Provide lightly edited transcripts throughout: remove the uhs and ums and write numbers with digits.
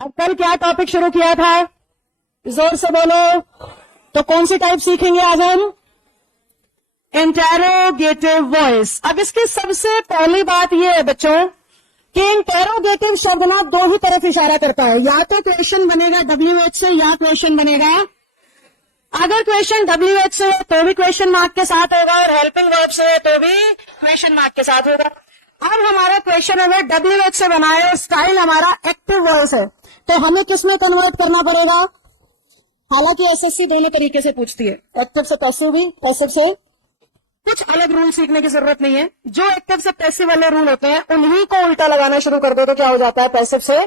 अब कल क्या टॉपिक शुरू किया था? जोर से बोलो। तो कौन सी टाइप सीखेंगे आज हम? Interrogative voice. अब इसकी सबसे पहली बात यह है बच्चों कि इंटेरोगेटिव शब्द ना दो ही तरफ इशारा करता है, या तो क्वेश्चन बनेगा WH से या क्वेश्चन बनेगा, अगर क्वेश्चन WH से है तो भी क्वेश्चन मार्क के साथ होगा और हेल्पिंग वर्ब से है तो भी क्वेश्चन मार्क के साथ होगा। अब हमारा क्वेश्चन अगर WH से बना है और स्टाइल हमारा एक्टिव वॉइस है तो हमें किसमें कन्वर्ट करना पड़ेगा? हालांकि एसएससी दोनों तरीके से पूछती है, एक्टिव से पैसिव भी, पैसिव से। कुछ अलग रूल सीखने की जरूरत नहीं है, जो एक्टिव से पैसिव वाले रूल होते हैं उन्हीं को उल्टा लगाना शुरू कर दो तो क्या हो जाता है पैसिव से।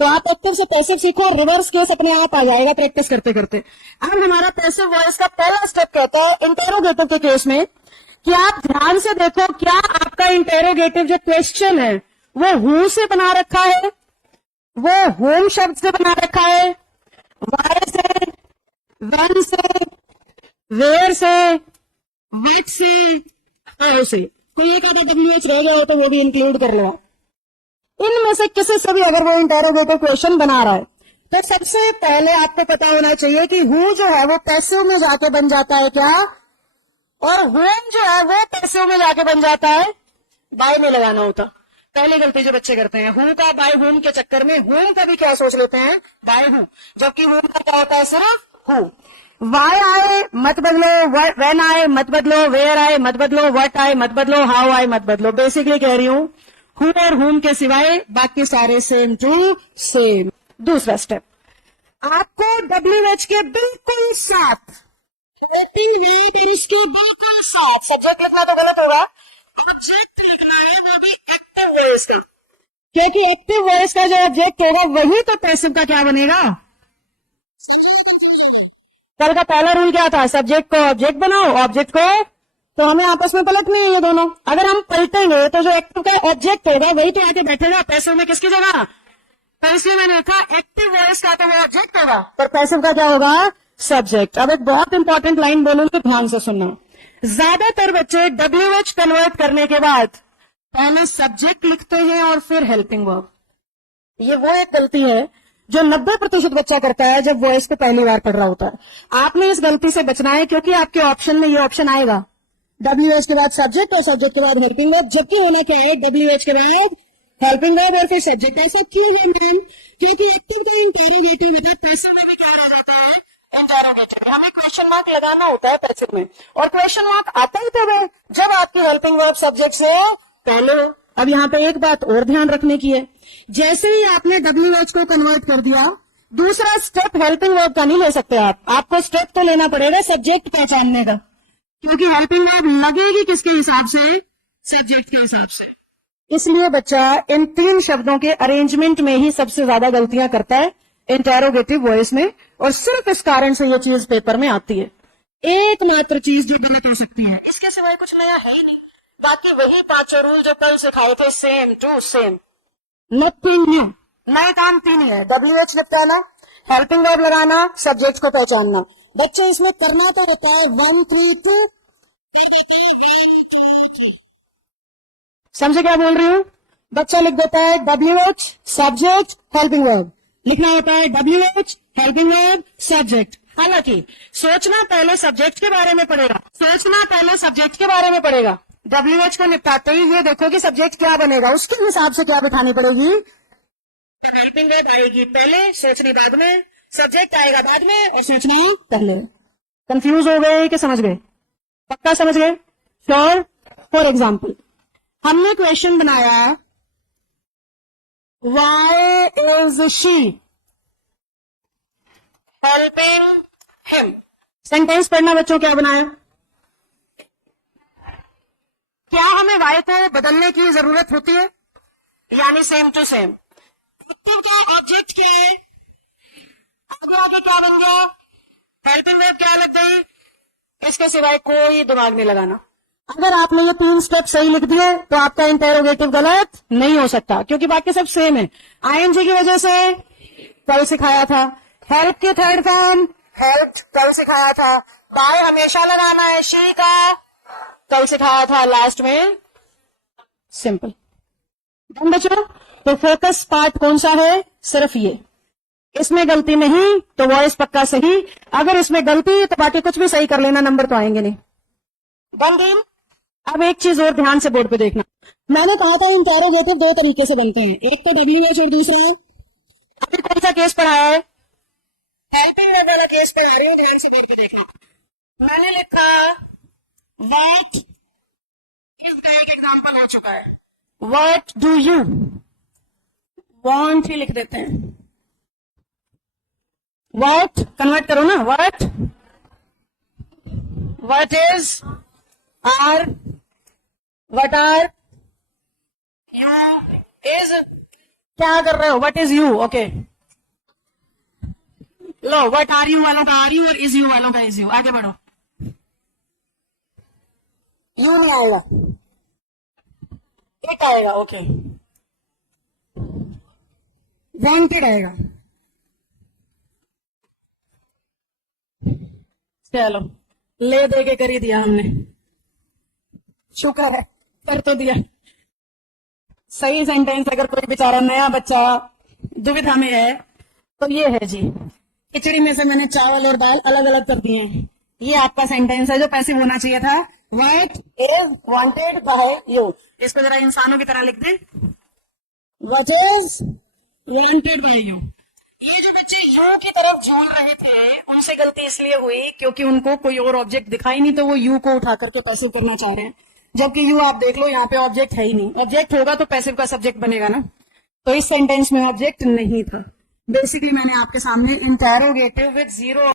तो आप एक्टिव से पैसिव सीखो, रिवर्स केस अपने आप आ जाएगा प्रैक्टिस करते करते। अब हमारा पैसिव वॉइस का पहला स्टेप कहता है इंटेरोगेटिव के केस में कि आप ध्यान से देखो क्या आपका इंटेरोगेटिव जो क्वेश्चन है वो हु से बना रखा है, वो होम शब्द से बना रखा है, वाई से, व्हेन से, वेयर से, व्हाट से, हाउ से। कोई एक आधा WH रह गया हो तो वो भी इंक्लूड कर लो। इनमें से किसी से भी अगर वो इंटेरोगेटिव क्वेश्चन बना रहा है तो सबसे पहले आपको पता होना चाहिए कि हु जो है वो पैसिव में जाके बन जाता है क्या, और होम जो है वो पैसिव में जाके बन जाता है बाय में लगाना होता। पहली गलती जो बच्चे करते हैं, हु का बाय होम के चक्कर में होम का भी क्या सोच लेते हैं बाय हु, जबकि होम का क्या होता है सिर्फ हु। वाई आए मत बदलो, व्हेन आए मत बदलो, वेयर आए मत बदलो, व्हाट आए मत बदलो, हाउ आए मत बदलो। बेसिकली कह रही हूं हु और होम के सिवाय बाकी सारे सेम टू सेम। दूसरा स्टेप, आपको WH के बिल्कुल साथ इसके बिल्कुल साथ सब्जेक्ट लिखना तो गलत होगा, ऑब्जेक्ट लिखना है, वो भी एक्टिव वॉइस का, क्योंकि एक्टिव वॉइस का जो ऑब्जेक्ट होगा वही तो पैसिव का क्या बनेगा। कल का पहला रूल क्या था? सब्जेक्ट को ऑब्जेक्ट बनाओ, ऑब्जेक्ट को, तो हमें आपस में पलटनी है ये दोनों। अगर हम पलटेंगे तो जो एक्टिव का ऑब्जेक्ट होगा वही तो आके बैठेगा पैसिव में किसकी जगह। तो इसलिए मैंने कहा एक्टिव वॉइस का तो वो ऑब्जेक्ट होगा पर पैसिव का क्या होगा सब्जेक्ट। अब एक बहुत इंपॉर्टेंट लाइन बोलूंगी तो ध्यान से सुनना। ज्यादातर बच्चे WH कन्वर्ट करने के बाद पहले सब्जेक्ट लिखते हैं और फिर हेल्पिंग वर्ब। ये वो एक गलती है जो 90% बच्चा करता है जब वॉइस को पहली बार पढ़ रहा होता है। आपने इस गलती से बचना है क्योंकि आपके ऑप्शन में ये ऑप्शन आएगा WH के बाद सब्जेक्ट और सब्जेक्ट के बाद हेल्पिंग वर्ब, जबकि होना क्या है WH के बाद हेल्पिंग वर्ब और फिर सब्जेक्ट। ऐसा क्यों है मैम? क्योंकि एक्टिव का इंटेरोगेटिव मतलब पैसिव में भी क्या रह जाता है इंटेरोगेटिव। हमें क्वेश्चन मार्क लगाना होता है पैसिव में, और क्वेश्चन मार्क आता ही तब है जब आपकी हेल्पिंग वर्ब सब्जेक्ट से पहले हो। अब यहाँ पे एक बात और ध्यान रखने की है, जैसे ही आपने WH को कन्वर्ट कर दिया दूसरा स्टेप हेल्पिंग वर्ब का नहीं ले सकते आप। आपको स्टेप तो लेना पड़ेगा सब्जेक्ट पहचानने का, क्योंकि हेल्पिंग वर्ब लगेगी किसके हिसाब से? सब्जेक्ट के हिसाब से। इसलिए बच्चा इन तीन शब्दों के अरेंजमेंट में ही सबसे ज्यादा गलतियां करता है इंटेरोगेटिव वॉइस में, और सिर्फ इस कारण से ये चीज पेपर में आती है। एकमात्र चीज जो गलत हो सकती है, इसके सिवाय कुछ नया है नहीं, बाकी वही पांचों रूल जो कल सिखाए थे same to same, nothing new. नए काम तीन ही है, WH निपटाना, हेल्पिंग वर्ब लगाना, सब्जेक्ट को पहचानना। बच्चे इसमें करना तो होता है 1 3 2। समझे क्या बोल रही हूं? बच्चा लिख देता है WH सब्जेक्ट हेल्पिंग वर्ब, लिखना होता है WH हेल्पिंग वर्ब सब्जेक्ट। हालांकि सोचना पहले सब्जेक्ट के बारे में पड़ेगा, सोचना पहले सब्जेक्ट के बारे में पड़ेगा। WH को निपटाते ही ये देखो कि सब्जेक्ट क्या बनेगा, उसके हिसाब से क्या बिठानी पड़ेगी। हेल्पिंग वर्ब आएगी पहले, सोचना बाद में, सब्जेक्ट आएगा बाद में और सोचना पहले। कंफ्यूज हो गए कि समझ गए? पक्का समझ गए? श्योर? फॉर एग्जाम्पल हमने क्वेश्चन बनाया why is she helping him. Sentence पढ़ना बच्चों, क्या बनाया? क्या हमें वाई को बदलने की जरूरत होती है? यानी सेम टू सेम। एक्टिव का ऑब्जेक्ट क्या है? आगे आगे क्या बन गया? हेल्पिंग वर्ब क्या लग गई? इसके सिवाय कोई दिमाग नहीं लगाना। अगर आपने ये तीन स्टेप सही लिख दिए तो आपका इंटेरोगेटिव गलत नहीं हो सकता, क्योंकि बाकी सब सेम है। ING की वजह से कल सिखाया था, हेल्प की थर्ड फॉर्म हेल्प कल सिखाया था, बाय हमेशा लगाना है, शी का कल सिखाया था, लास्ट में सिंपल। बच्चों तो फोकस पार्ट कौन सा है? सिर्फ ये। इसमें गलती नहीं तो वॉइस पक्का सही, अगर इसमें गलती तो बाकी कुछ भी सही कर लेना, नंबर तो आएंगे नहीं। Done game. अब एक चीज और ध्यान से बोर्ड पे देखना, मैंने कहा था इंटेरोगेटिव दो तरीके से बनते हैं, एक तो WH और दूसरा, अभी कौन सा केस पढ़ा है, हेल्पिंग वर्ब वाला केस पढ़ा रही हूँ, ध्यान से बोर्ड पे देखना। मैंने लिखा व्हाट, इसका एक एग्जाम्पल हो चुका है, व्हाट डू यू वांट ही लिख देते हैं, व्हाट कन्वर्ट करो ना, what is are, what are you, is क्या कर रहे हो, व्हाट इज यू, ओके लो, व्हाट आर यू वालों का आर यू और इज यू वालों का इज यू, आगे बढ़ो। यू नहीं आएगा, एक आएगा, ओके, वांटेड आएगा, चलो ले दे के कर ही दिया हमने, शुक्र है कर तो दिया। सही सेंटेंस अगर कोई बेचारा नया बच्चा दुविधा में है तो ये है जी, खिचड़ी में से मैंने चावल और दाल अलग अलग कर दिए हैं, ये आपका सेंटेंस है जो पैसिव होना चाहिए था, what is wanted bye you. इसको जरा इंसानों की तरह लिख दें, what is wanted bye you. ये जो बच्चे यू की तरफ झूल रहे थे उनसे गलती इसलिए हुई क्योंकि उनको कोई और ऑब्जेक्ट दिखाई नहीं, तो वो यू को उठा करके पैसिव करना चाह रहे हैं, जबकि यू आप देख लो यहाँ पे ऑब्जेक्ट है ही नहीं, ऑब्जेक्ट होगा तो पैसिव का सब्जेक्ट बनेगा ना, तो इस सेंटेंस में ऑब्जेक्ट नहीं था। बेसिकली मैंने आपके सामने इंटेरोगेटिव विद जीरो